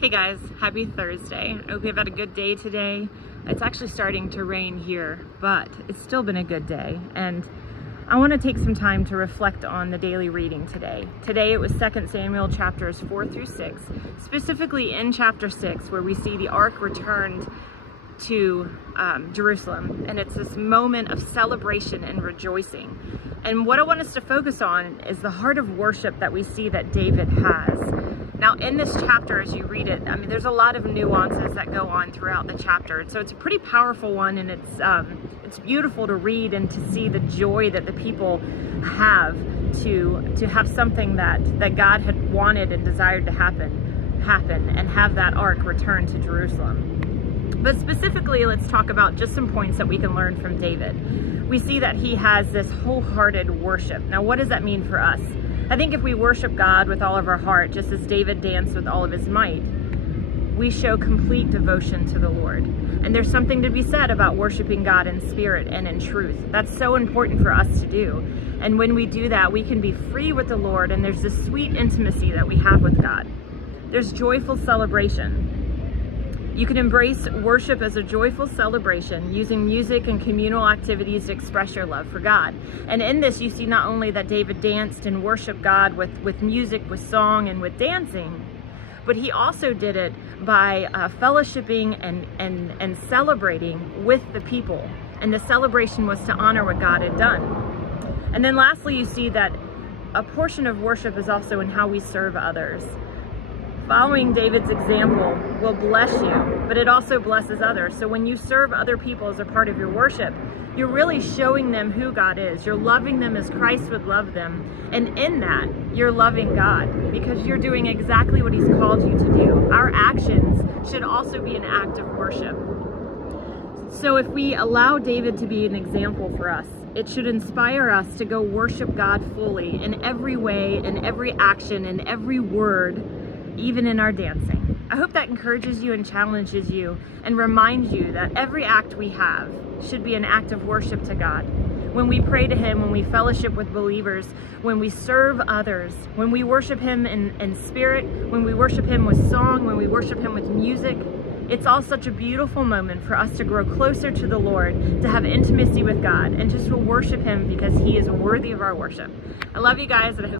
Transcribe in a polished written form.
Hey guys, happy Thursday. I hope you've had a good day today. It's actually starting to rain here, but it's still been a good day. And I want to take some time to reflect on the daily reading today. Today it was 2 Samuel chapters 4 through 6, specifically in chapter 6 where we see the ark returned to Jerusalem, and it's this moment of celebration and rejoicing. And what I want us to focus on is the heart of worship that we see that David has. Now in this chapter, as you read it, there's a lot of nuances that go on throughout the chapter. So it's a pretty powerful one, and it's beautiful to read and to see the joy that the people have to have something that God had wanted and desired to happen and have that ark return to Jerusalem. But specifically, let's talk about just some points that we can learn from David. We see that he has this wholehearted worship. Now, what does that mean for us? I think if we worship God with all of our heart, just as David danced with all of his might, we show complete devotion to the Lord. And there's something to be said about worshiping God in spirit and in truth. That's so important for us to do. And when we do that, we can be free with the Lord, and there's this sweet intimacy that we have with God. There's joyful celebration. You can embrace worship as a joyful celebration using music and communal activities to express your love for God. And in this, you see not only that David danced and worshiped God with music, with song, and with dancing, but he also did it by fellowshipping and celebrating with the people. And the celebration was to honor what God had done. And then lastly, you see that a portion of worship is also in how we serve others. Following David's example will bless you, but it also blesses others. So when you serve other people as a part of your worship, you're really showing them who God is. You're loving them as Christ would love them. And in that, you're loving God because you're doing exactly what He's called you to do. Our actions should also be an act of worship. So if we allow David to be an example for us, it should inspire us to go worship God fully in every way, in every action, in every word, even in our dancing. I hope that encourages you and challenges you and reminds you that every act we have should be an act of worship to God. When we pray to Him, when we fellowship with believers, when we serve others, when we worship Him in spirit, when we worship Him with song, when we worship Him with music, it's all such a beautiful moment for us to grow closer to the Lord, to have intimacy with God, and just to worship Him because He is worthy of our worship. I love you guys, and I hope